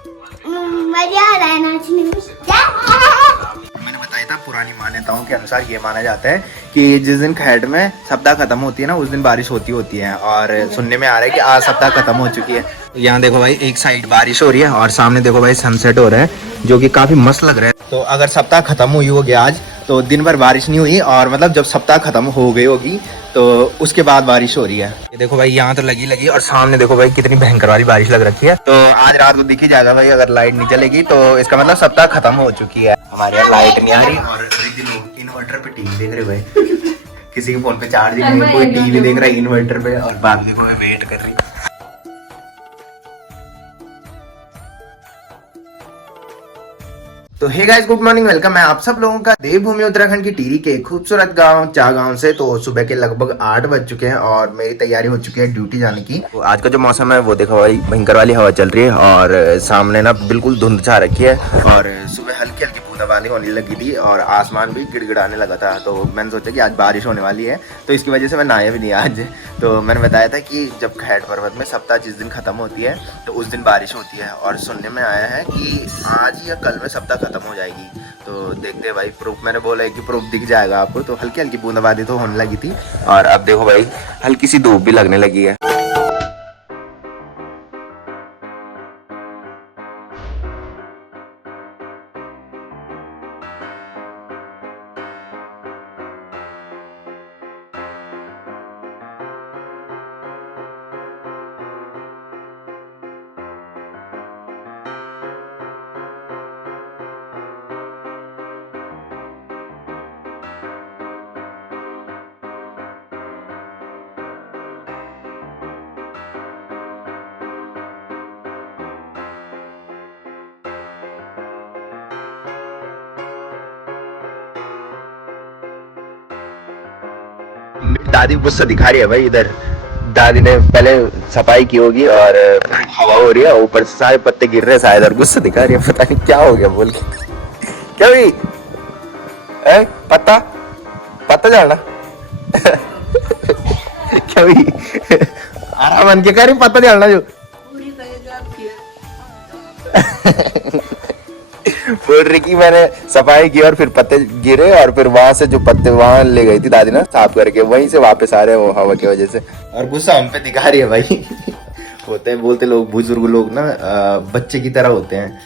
मजा आ रहा है नाचने में। मैंने बताया था पुरानी मान्यताओं के अनुसार ये माना जाता है कि जिस दिन खैट में सप्ताह खत्म होती है ना, उस दिन बारिश होती है। और सुनने में आ रहा है कि आज सप्ताह खत्म हो चुकी है। यहाँ देखो भाई, एक साइड बारिश हो रही है और सामने देखो भाई सनसेट हो रहा है, जो कि काफी मस्त लग रहा है। तो अगर सप्ताह खत्म हुई होगी आज, तो दिन भर बारिश नहीं हुई, और मतलब जब सप्ताह खत्म हो गई होगी तो उसके बाद बारिश हो रही है। ये देखो भाई, यहाँ तो लगी, और सामने देखो भाई कितनी भयंकर वाली बारिश लग रखी है। तो आज रात को दिख ही जाएगा भाई, अगर लाइट नहीं चलेगी तो इसका मतलब सप्ताह खत्म हो चुकी है। हमारे यहाँ लाइट नहीं आ रही, और लोग इन्वर्टर पे टीवी देख रहे भाई। किसी के फोन पे चार्जिंग नहीं, कोई टीवी देख रहा है इन्वर्टर पे, और बाकी को वेट कर रही। तो hey guys, good morning, welcome है आप सब लोगों का देवभूमि उत्तराखंड की टिहरी के खूबसूरत गांव चागांव से। तो सुबह के लगभग 8 बज चुके हैं और मेरी तैयारी हो चुकी है ड्यूटी जाने की। तो आज का जो मौसम है वो देखो भाई, भयंकर वाली हवा चल रही है, और सामने ना बिल्कुल धुंध छा रखी है, और सुबह हल्की हल्की बूंदाबांदी होने लगी थी, और आसमान भी गिड़गिड़ाने लगा था। तो मैंने सोचा कि आज बारिश होने वाली है, तो इसकी वजह से मैं नहाया भी नहीं आज। तो मैंने बताया था कि जब खैट पर्वत में सप्ताह जिस दिन खत्म होती है तो उस दिन बारिश होती है, और सुनने में आया है कि आज या कल में सप्ताह खत्म हो जाएगी। तो देखते हैं भाई, प्रूफ मैंने बोला है कि प्रूफ दिख जाएगा आपको। तो हल्की हल्की बूंदाबांदी तो होने लगी थी, और अब देखो भाई हल्की सी धूप भी लगने लगी है। दादी गुस्सा दिखा रही है भाई इधर। दादी ने पहले सफाई की होगी, और हवा हो रही है, ऊपर से सारे पत्ते गिर रहे हैं शायद, और गुस्सा दिखा रही है। पता नहीं क्या हो गया बोल के। क्या हुई? पत्ता पत्ता झाड़ना। क्या हुई? आराम मन के कह रही पत्ता झाड़ना जो बोल रही कि मैंने सफाई की और फिर पत्ते गिरे, और फिर वहां से जो पत्ते वहां ले गई थी दादी ना साफ करके, वहीं से वापस आ रहे हैं वो हवा की वजह से, और गुस्सा हम पे दिखा रही है भाई। होते हैं, बोलते लोग, बुजुर्ग लोग ना बच्चे की तरह होते हैं,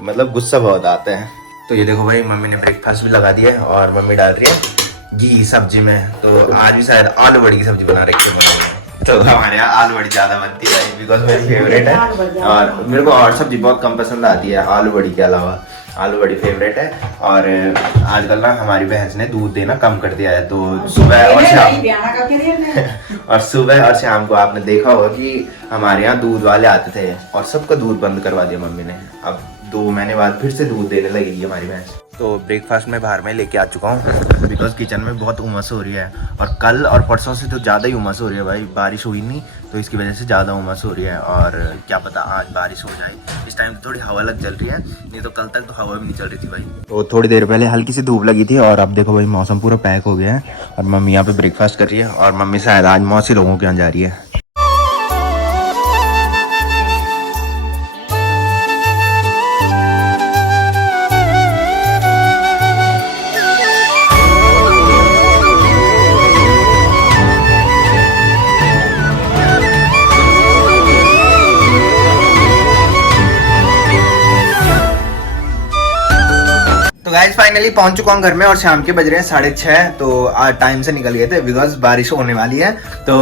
मतलब गुस्सा बहुत आता है। तो ये देखो भाई, मम्मी ने ब्रेकफास्ट भी लगा दिया है, और मम्मी डाल रही है घी सब्जी में। तो आज भी शायद आलू बड़ी की सब्जी बना रखी है मम्मी ने। तो हमारे यहाँ आलू बड़ी ज्यादा बनती है बिकॉज मेरी फेवरेट है, और मेरे को और सब्जी बहुत कम पसंद आती है आलू बड़ी के अलावा। आलू बड़ी फेवरेट है, और आजकल ना हमारी भैंस ने दूध देना कम कर दिया है। तो सुबह और शाम और सुबह और शाम को आपने देखा होगा कि हमारे यहाँ दूध वाले आते थे, और सबका दूध बंद करवा दिया मम्मी ने। अब 2 महीने बाद फिर से दूध देने लगेगी हमारी भैंस। तो ब्रेकफास्ट में बाहर में लेके आ चुका हूँ, बिकॉज किचन में बहुत उमस हो रही है, और कल और परसों से तो ज़्यादा ही उमस हो रही है भाई। बारिश हुई नहीं तो इसकी वजह से ज़्यादा उमस हो रही है, और क्या पता आज बारिश हो जाए। इस टाइम तो थोड़ी हवा लग चल रही है, नहीं तो कल तक तो हवा भी नहीं चल रही थी भाई। तो थोड़ी देर पहले हल्की सी धूप लगी थी, और अब देखो भाई मौसम पूरा पैक हो गया है, और मम्मी यहाँ पे ब्रेकफास्ट कर रही है, और मम्मी शायद आज मौसी लोगों के यहाँ जा रही है। तो गाइस फाइनली पहुंच चुका हूँ घर में, और शाम के बज रहे हैं 6:30। तो आज टाइम से निकल गए थे बिकॉज बारिश होने वाली है। तो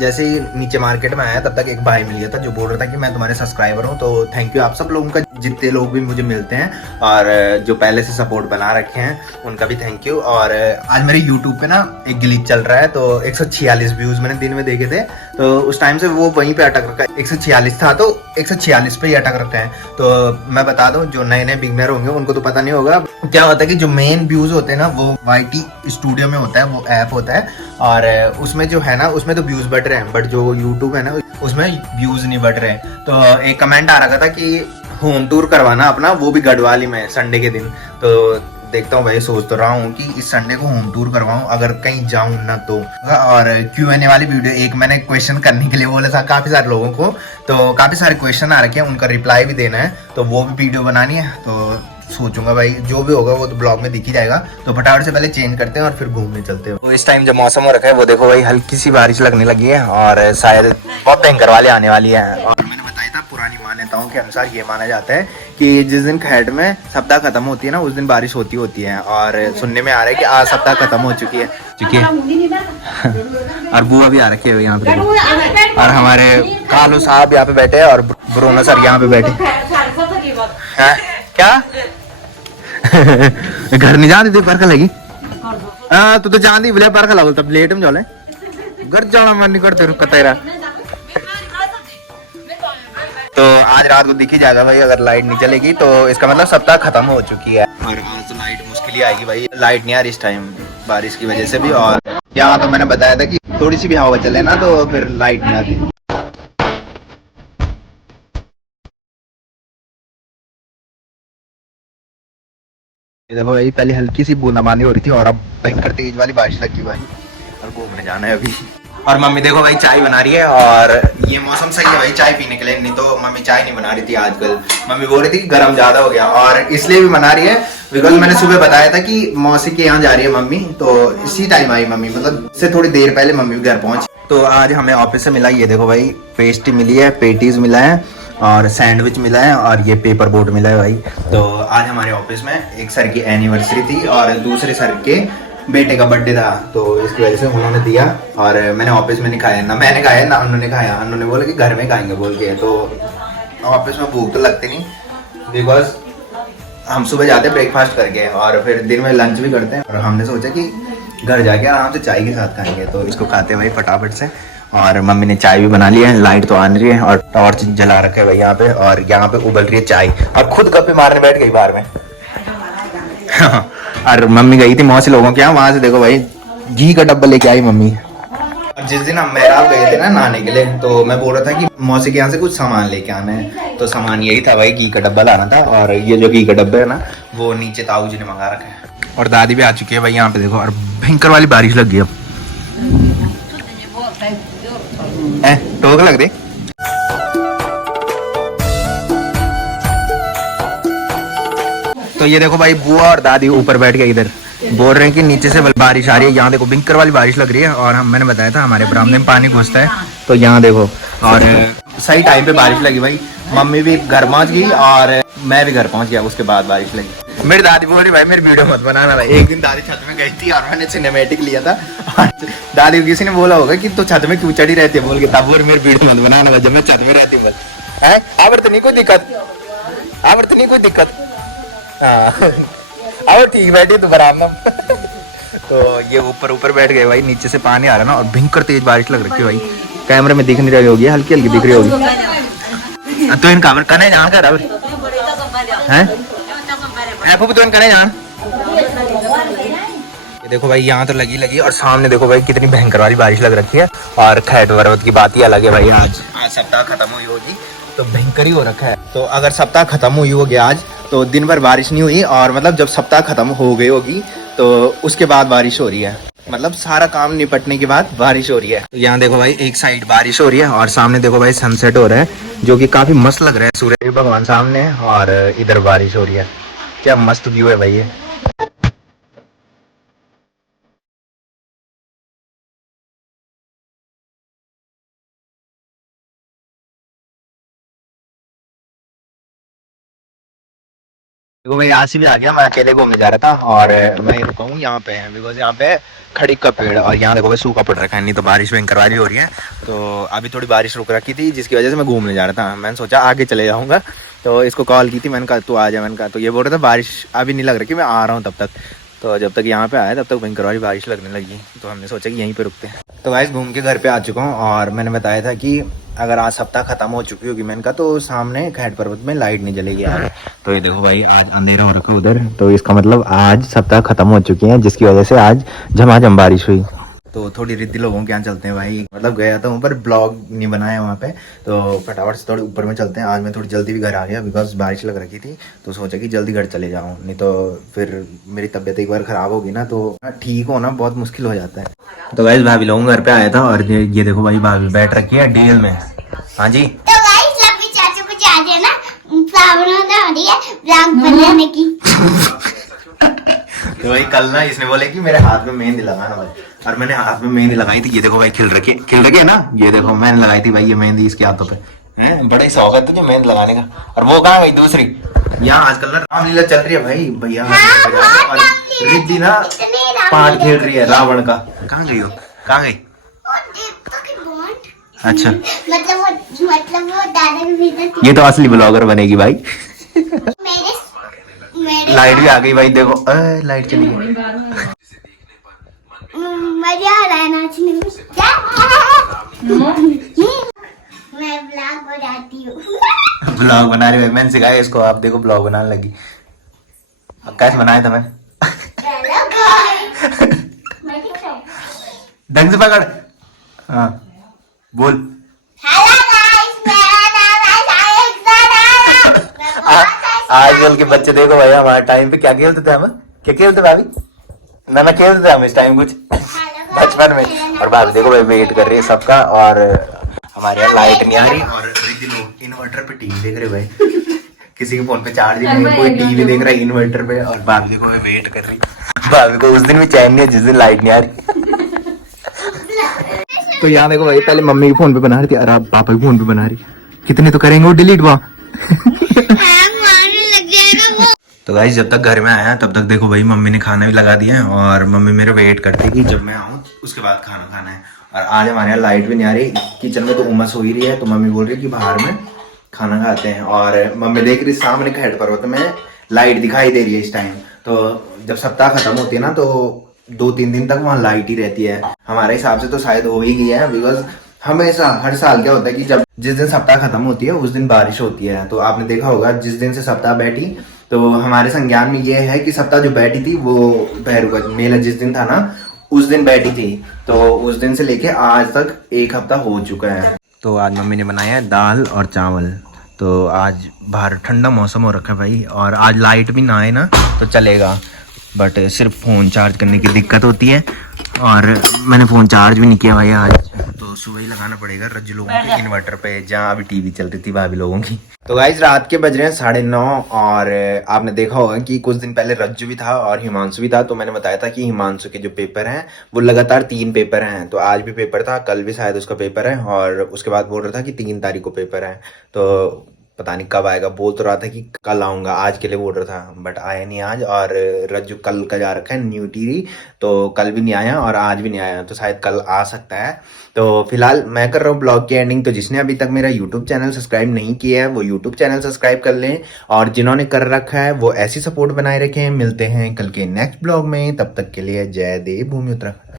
जैसे ही नीचे मार्केट में आया तब तक एक भाई मिल गया था जो बोल रहा था कि मैं तुम्हारे सब्सक्राइबर हूँ। तो थैंक यू आप सब लोगों का, जितने लोग भी मुझे मिलते हैं और जो पहले से सपोर्ट बना रखे हैं उनका भी थैंक यू। और आज मेरे यूट्यूब पे ना एक ग्लिच चल रहा है, तो 146 व्यूज मैंने दिन में देखे थे, तो उस टाइम से वो वहीं पे अटक रखा है। 146 था तो 146 पे ही अटक रखा है। तो मैं बता दूं, जो नए नए बिगनर होंगे उनको तो पता नहीं होगा क्या होता है कि जो मेन व्यूज होते हैं ना वो YT स्टूडियो में होता है, वो ऐप होता है, और उसमें जो है ना उसमें तो व्यूज बढ़ रहे हैं, बट जो यूट्यूब है ना उसमें व्यूज नहीं बढ़ रहे हैं। तो एक कमेंट आ रहा था कि होम टूर करवाना अपना, वो भी गढ़वाली में संडे के दिन। तो देखता हूँ भाई, सोच तो रहा हूँ कि इस संडे को होम टूर करवाऊँ अगर कहीं जाऊँ ना तो। और Q&A वाली वीडियो एक मैंने क्वेश्चन करने के लिए बोला था काफ़ी सारे लोगों को, तो काफ़ी सारे क्वेश्चन आ रखे हैं, उनका रिप्लाई भी देना है, तो वो भी वीडियो बनानी है। तो सोचूंगा भाई जो भी होगा वो तो ब्लॉग में दिख ही जाएगा। तो फटाफट से पहले चेंज करते हैं और फिर घूमने चलते हैं। तो इस टाइम जब मौसम हो रखा है वो देखो भाई, हल्की सी बारिश लगने लगी है और शायद बहुत भयंकर वाले आने वाली है। और मैंने बताया था पुरानी मान्यताओं के अनुसार ये माना जाता है कि जिस दिन खैट में सप्ताह खत्म होती है ना, उस दिन बारिश होती है। और सुनने में आ रहा है कि आज सप्ताह खत्म हो चुकी है और बुआ भी आ रखी है यहाँ पे, और हमारे कालू साहब यहाँ पे बैठे हैं और ब्रोनो सर यहाँ पे बैठे हैं। क्या घर नहीं जाती थी परखा लगी? हाँ तू तो जानती बोले परखा लगो तब लेट में जाओ घर जाना मन नहीं करते रुक तेरा। तो आज रात को दिख ही जाएगा भाई, अगर लाइट नहीं चलेगी तो इसका मतलब सप्ताह खत्म हो चुकी है। और आज तो लाइट मुश्किल ही आएगी भाई, लाइट नहीं आ रही इस टाइम बारिश की वजह से भी। और यहाँ तो मैंने बताया था कि थोड़ी सी भी हवा चले ना तो फिर लाइट नहीं आती। देखो भाई पहले हल्की सी बूंदाबांदी हो रही थी और अब भयंकर तेज वाली बारिश लगी हुई है और घूमने जाना है अभी। और मम्मी देखो भाई चाय बना रही है, और ये मौसम सही है भाई चाय पीने के लिए, नहीं तो मम्मी चाय नहीं बना रही थी आजकल। मम्मी बोल रही थी कि गर्म ज्यादा हो गया, और इसलिए भी बना रही है बिकॉज मैंने सुबह बताया था कि मौसी के यहाँ जा रही है मम्मी, तो इसी टाइम आई मम्मी, मतलब इससे थोड़ी देर पहले मम्मी घर पहुंची। तो आज हमें ऑफिस से मिला, ये देखो भाई पेस्ट्री मिली है, पेटीज मिला है और सैंडविच मिला है और ये पेपर बोट मिला है भाई। तो आज हमारे ऑफिस में एक सर की एनिवर्सरी थी और दूसरे सर के बेटे का बर्थडे था, तो इसकी वजह से उन्होंने दिया और मैंने ऑफिस में नहीं खाया, ना मैंने खाया ना उन्होंने खाया। उन्होंने बोला कि घर में खाएंगे बोल के, तो ऑफिस में भूख तो लगती नहीं बिकॉज हम सुबह जाते हैं ब्रेकफास्ट करके और फिर दिन में लंच भी करते हैं, और हमने सोचा कि घर जाके आराम से चाय के साथ खाएंगे। तो इसको खाते भाई फटाफट से, और मम्मी ने चाय भी बना ली है, लाइट तो आन रही है और टॉर्च जला रखे है भाई यहाँ पे, और यहाँ पे उबल रही है चाय, और खुद गप्पे मारने बैठ गई बाहर में। और मम्मी गई थी मौसी लोगों के यहाँ, वहां से देखो भाई घी का डब्बा लेके आई मम्मी। और जिस दिन हम मेहराब गए थे ना नहाने के लिए, तो मैं बोल रहा था कि मौसी के यहाँ से कुछ सामान लेके आना है, तो सामान यही था भाई, घी का डब्बा लाना था। और ये जो घी का डब्बा है ना वो नीचे ताऊ जी ने मंगा रखा है। और दादी भी आ चुकी है भाई यहाँ पे देखो, और भयंकर वाली बारिश लग गई अब टोक लग रही। तो ये देखो भाई बुआ और दादी ऊपर बैठ गए, इधर बोल रहे हैं कि नीचे से बारिश आ रही है। यहाँ देखो भयंकर वाली बारिश लग रही है, और मैंने बताया था हमारे बरामदे में पानी घुसता है, तो यहाँ देखो। और सही टाइम पे बारिश लगी भाई, मम्मी भी घर पहुंच गई और मैं भी घर पहुंच गया, उसके बाद बारिश लगी। मेरी दादी बोल रही भाई मेरी वीडियो मत बनाना भाई। एक दिन दादी छत में गई थी और मैंने सिनेमैटिक लिया था, दादी को किसी ने बोला होगा कि तो छत में क्यों चढ़ी रहती है बोल के, तब मेरी वीडियो मत बनाना जब मैं छत में रहती बोल। आवर तो नहीं कोई दिक्कत, आवर तो नहीं कोई दिक्कत, और ठीक बैठी तो बराबर। तो ये ऊपर बैठ गए भाई, नीचे से पानी आ रहा ना और भयंकर तेज बारिश लग रखी है भाई, कैमरे में दिख नहीं रही होगी, हल्की हल्की दिख रही होगी। तो इनका कने जान कर हैं तो कने जान। ये देखो भाई यहाँ तो लगी और सामने देखो भाई कितनी भयंकर वाली बारिश लग रखी है। और खैट पर्वत की बात ही अलग है भाई, आज सप्ताह खत्म हुई होगी तो भयंकर ही हो रखा है। तो अगर सप्ताह खत्म हुई होगी आज, तो दिन भर बारिश नहीं हुई, और मतलब जब सप्ताह खत्म हो गई होगी तो उसके बाद बारिश हो रही है, मतलब सारा काम निपटने के बाद बारिश हो रही है। तो यहाँ देखो भाई एक साइड बारिश हो रही है और सामने देखो भाई सनसेट हो रहा है, जो कि काफी मस्त लग रहा है, सूर्य भगवान सामने है और इधर बारिश हो रही है। क्या मस्त व्यू है भाई ये। देखो भाई आसिफ भी आ गया, मैं अकेले घूमने जा रहा था और मैं रुका हूँ यहाँ पे, बिकॉज यहाँ पे खड़ी का पेड़, और यहाँ देखो भाई सूखा पड़ रखा है, नहीं तो बारिश भयंकर वाली हो रही है। तो अभी थोड़ी बारिश रुक रखी थी जिसकी वजह से मैं घूमने जा रहा था, मैंने सोचा आगे चले जाऊँगा, तो इसको कॉल की थी, मैंने कहा तू आ जा, मैंने कहा, तो ये बोल रहा था बारिश अभी नहीं लग रही कि मैं आ रहा हूँ तब तक। तो जब तक यहाँ पे आया तब तक भयंकर वाली बारिश लगने लगी, तो हमने सोचा कि यहीं पे रुकते हैं। तो गाइस घूम के घर पे आ चुका हूँ, और मैंने बताया था कि अगर आज सप्ताह खत्म हो चुकी होगी मैंने कहा, तो सामने खैट पर्वत में लाइट नहीं जलेगी आज। तो ये देखो भाई आज अंधेरा हो रखा उधर, तो इसका मतलब आज सप्ताह खत्म हो चुकी है, जिसकी वजह से आज झमाझम बारिश हुई। तो थोड़ी रिद्धि लोगों के यहाँ चलते हैं भाई, मतलब गया था वहाँ पर, ब्लॉग नहीं बनाया वहाँ पे, तो फटाफट से थोड़े ऊपर में चलते हैं। आज मैं थोड़ी जल्दी भी घर आ गया बिकॉज बारिश लग रखी थी, तो सोचा कि जल्दी घर चले जाऊँ, नहीं तो फिर मेरी तबीयत एक बार ख़राब होगी ना तो ठीक होना बहुत मुश्किल हो जाता है। तो गाइस भाभी लोगों घर पे आया था और ये देखो भाई भाभी बैठ रखी है डील में। हाँ जी तो गाइस लंबी चाचू को चाह देना सावधान हो रही है ब्लॉग बनाने की। तो भाई कल ना इसने बोले कि मेरे हाथ में मेहंदी लगाना भाई, और मैंने हाथ में मेहंदी लगाई थी। ये देखो भाई खिल रखी है ना, ये देखो मैंने लगाई थी भाई ये मेहंदी इसके हाथों पे है। बड़ा ही शौक है तुझे मेहंदी लगाने का। और वो कहाँ गई दूसरी, यहाँ आजकल ना रामलीला चल रही है भाई, भैया और रिद्धि ना पाठ खेल रही है रावण का। कहाँ गई हो, कहाँ गई? अच्छा मतलब वो दादा के भीतर ये तो असली ब्लॉगर बनेगी भाई। मेरे लाइट भी आ गई भाई, देखो लाइट चली गई। मजा आ रहा है नाचने में। मैं ब्लॉग बनाती हूँ। ब्लॉग बना रही है, मैंने सिखाया इसको। आप देखो ब्लॉग बनाने लगी। अब कैसे बनाया था मैं? ढंग से पकड़। हाँ बोल। हेलो गाइस, मेरा नाम है साहिल। आजकल के बच्चे देखो भाई, हमारे टाइम पे क्या खेलते थे हम, क्या खेलते भाभी? ना खेलते थे हम इस टाइम कुछ बचपन में। और भाभी देखो भाई वेट कर रही है सबका, और हमारे यहाँ लाइट नहीं आ रही, और रिद्धि लोग इन्वर्टर पे टीवी देख रहे भाई। किसी के फोन पे चार्जिंग नहीं, कोई टीवी देख रहा है इन्वर्टर पे, और भाभी देखो भाई वेट कर रही। भाभी को उस दिन भी चैन नहीं है जिस दिन लाइट नहीं आ रही। तो यहाँ देखो भाई पहले मम्मी के फोन पे बना रही थी, और अब पापा के फोन पे बना रही। कितने तो करेंगे वो डिलीट वहाँ। तो गाइस जब तक घर में आया तब तक देखो भाई मम्मी ने खाना भी लगा दिया है, और मम्मी मेरे वेट करती है कि जब मैं आऊँ उसके बाद खाना खाना है। और आज हमारे यहाँ लाइट भी नहीं आ रही, किचन में तो उमस हो ही रही है, तो मम्मी बोल रही है कि बाहर में खाना खाते हैं। और मम्मी देख रही सामने खैट पर्वत में लाइट दिखाई दे रही है इस टाइम। तो जब सप्ताह खत्म होती है ना तो 2-3 दिन तक वहाँ लाइट ही रहती है। हमारे हिसाब से तो शायद हो ही गया है, बिकॉज हमेशा हर साल क्या होता है कि जब जिस दिन सप्ताह खत्म होती है उस दिन बारिश होती है। तो आपने देखा होगा जिस दिन से सप्ताह बैठी, तो हमारे संज्ञान में ये है कि सप्ताह जो बैठी थी वो भैरव का मेला जिस दिन था ना उस दिन बैठी थी। तो उस दिन से लेके आज तक 1 हफ्ता हो चुका है। तो आज मम्मी ने बनाया है दाल और चावल। तो आज बाहर ठंडा मौसम हो रखा है भाई, और आज लाइट भी ना आए ना तो चलेगा, बट सिर्फ फ़ोन चार्ज करने की दिक्कत होती है, और मैंने फ़ोन चार्ज भी नहीं किया भाई आज। तो सुबह ही लगाना पड़ेगा रज्जू लोगों के इन्वर्टर पे, जहाँ अभी टीवी चल रही थी भाभी लोगों की। तो गाइस रात के बज रहे हैं 9:30, और आपने देखा होगा कि कुछ दिन पहले रज्जू भी था और हिमांशु भी था। तो मैंने बताया था कि हिमांशु के जो पेपर हैं वो लगातार 3 पेपर हैं। तो आज भी पेपर था, कल भी शायद उसका पेपर है, और उसके बाद बोल रहा था कि 3 तारीख को पेपर है। तो पता नहीं कब आएगा, बोल तो रहा था कि कल आऊँगा, आज के लिए बोल रहा था, बट आया नहीं आज। और रज्जू कल का जा रखा है न्यू टीवी, तो कल भी नहीं आया और आज भी नहीं आया, तो शायद कल आ सकता है। तो फिलहाल मैं कर रहा हूँ ब्लॉग की एंडिंग। तो जिसने अभी तक मेरा यूट्यूब चैनल सब्सक्राइब नहीं किया है वो यूट्यूब चैनल सब्सक्राइब कर लें, और जिन्होंने कर रखा है वो ऐसी सपोर्ट बनाए रखें। मिलते हैं कल के नेक्स्ट ब्लॉग में, तब तक के लिए जय देव भूमि उत्तराखंड।